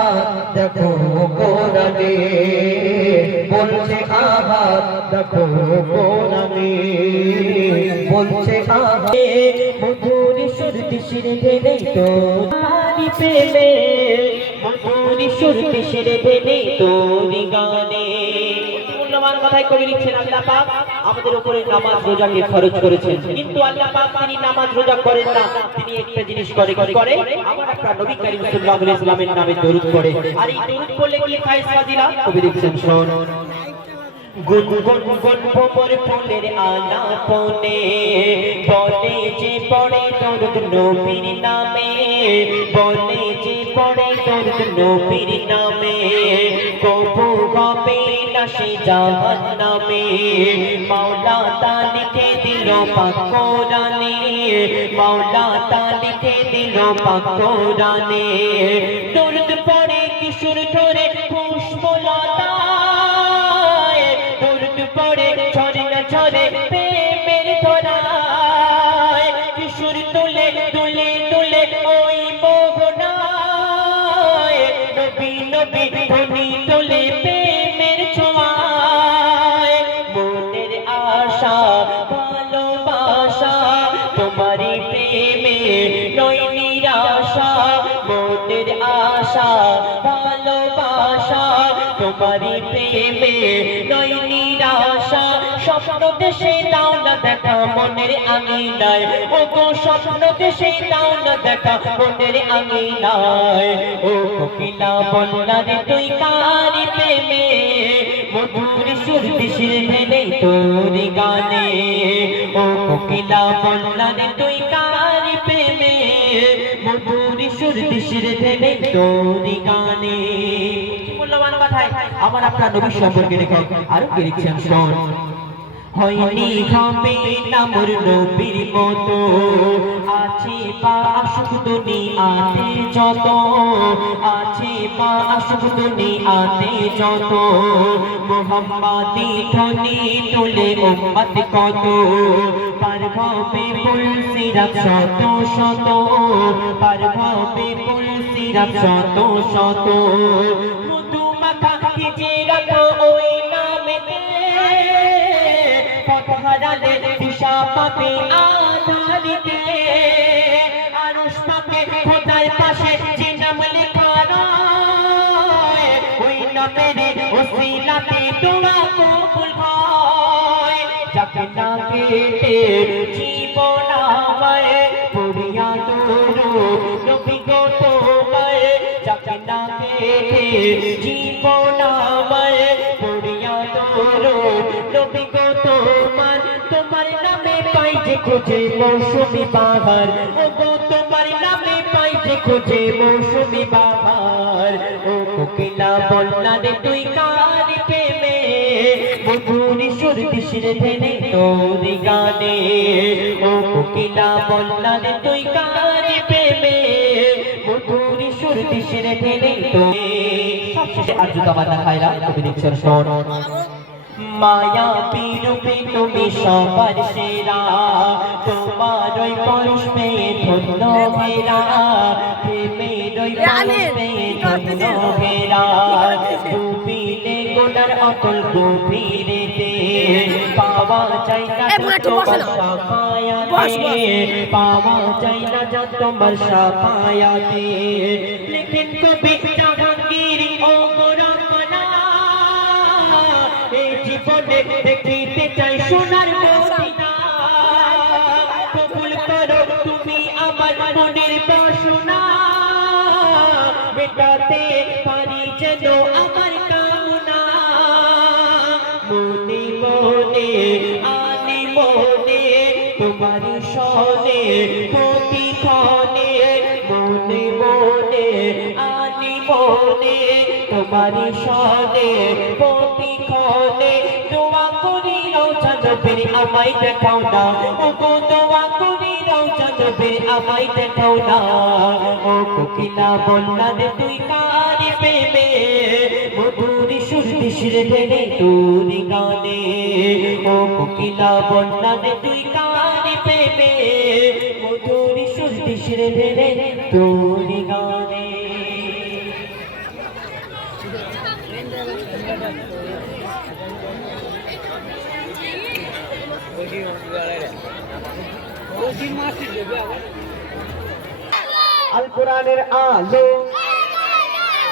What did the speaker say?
আহাদ দেখো কোরআনে বলছে আহাদ দেখো কোরআনে বলছে আহাদ মধুর সুর দিশির ঢেলে তোরি পেলে মধুর সুর দিশির ঢেলে তোরি গানে মূল্যবান কথাই কবি লিখছেন আল্লাহ পাক আমাদের উপরে নামাজ রোজাকে খরচ করেছেন কিন্তু আল্লাহ পাক তিনি নামাজ রোজা করেন না তিনি একটা জিনিস করে আমার আপনার নবী করিম সাল্লাল্লাহু আলাইহি ওয়াসাল্লামের নামে দরুদ পড়ে আর এই দরুদ পড়লে কি ফায়েজ ফাজিলা কবি লিখছেন শুন গুন গুন গুন ভোমর ফুলের আনা পনে বলে যে পড়ে দরুদ নবীর নামে বলে যে পড়ে দরুদ নবীর নামে কবু হবে না সে জাহান্নামে মাওলা তা লিখে দিল পাক কোরআনে মাওলা তা লিখে দিল পাক কোরআনে দরুদ পড়ে কিশোর ধরে পুষ্পলতা পড়ে ছড়ে না ছড়ে প্রেমের ধরায় কিশোর তুলে তুলে তুলে ওই মোহনায় নবী নবী ধ্বনি তুলে প্রেমের ছোঁয়ায় মনের আশা ভালোবাসা তোমারই প্রেমে নয় নিরাশা মনের আশা ভালোবাসা তোমারই প্রেমে নয় নিরাশা স্বপ্ন দেশে দাও না দেখা মনের আঙিনায় ও গো স্বপ্ন দেশে দাও না দেখা মনের আঙিনায় ও কোকিলা বললা রে তুই কার প্রেমে মধুর সুর দিশির ঢেলে তোর গানে ও কোকিলা বললা রে তুই কার প্রেমে মধুর সুর দিশির ঢেলে তোর গানে মূল্যবান কথাই আমার আপনার নবী সম্পর্কে লেখক আরো কি লিখছেন শুন হয়নি হবে না মোর নবীর মতো আছে বা আসুক দুনিয়াতে যত আছে বা আসুক দুনিয়াতে যত মুহাম্মাদি ধ্বনি তুলে উম্মত কত পার হবে পুলসিরাত শত শত পার হবে পুলসিরাত শত শত মধু মাখা যে রাখো ওই নামেতে হারালে দিশা পাবে আধারিতে আরশ পাবে খোদার পাশে যে নাম লেখা রয় ওই নামের ওসিলাতে দোয়া কবুল হয় যাকে না কেটে জীবন আমায় পড়িয়া দরুদ নবী গো তোমায় যাকে না কেটে জীবন আমায় পড়িয়া দরুদ নবী গো তোমার নামে পাই যে খুঁজে মৌসুমি বাহার ও গো তোমার নামে পাই যে খুঁজে মৌসুমি বাহার ও কোকিলা বললা রে তুই কার প্রেমে মধুর সুর দিশির ঢেলে তোর গানে ও কোকিলা বললা রে তুই কার প্রেমে মধুর সুর দিশির ঢেলে তোর সবশেষে আরজু তামান্না খায়রা কবি লিখছেন শোন মায়া রূপে তুমি সবার সেরা তোমার ওই পরশ পেয়ে ধন্য ঘেরা প্রেমের ওই পরশ পেয়ে ধন্য ঘেরা ডুবিলে গোলার অতল গভীরেতে পাওয়া যায় না তোমার সাফায়াতে পাওয়া যায় না তোমার সাফায়াতে লেখেন কবি জাহাঙ্গীর ও জীবনে দেখিতে চাই সোনার মদিনা কবুল করো তুমি আমার মনের বাসনা মেটাতে পারি যেন আমার কামনা মনে মনে আনি মনে তোমার সনে প্রতিক্ষণে মনে মনে আনি মনে তোমার সনে প্রতিক্ষণে দোয়া করি রওজা নবীর আমায় দেখাও না ও গো দোয়া করি রওজা নবীর আমায় দেখাও না ও কোকিলা বললা রে তুই কার প্রেমে মধুর সুর দিশির ঢেলে তোর গানে ও কোকিলা বললা রে তুই কার প্রেমে মধুর সুর দিশির ঢেলে তোর গানে আল কোরআনের আলো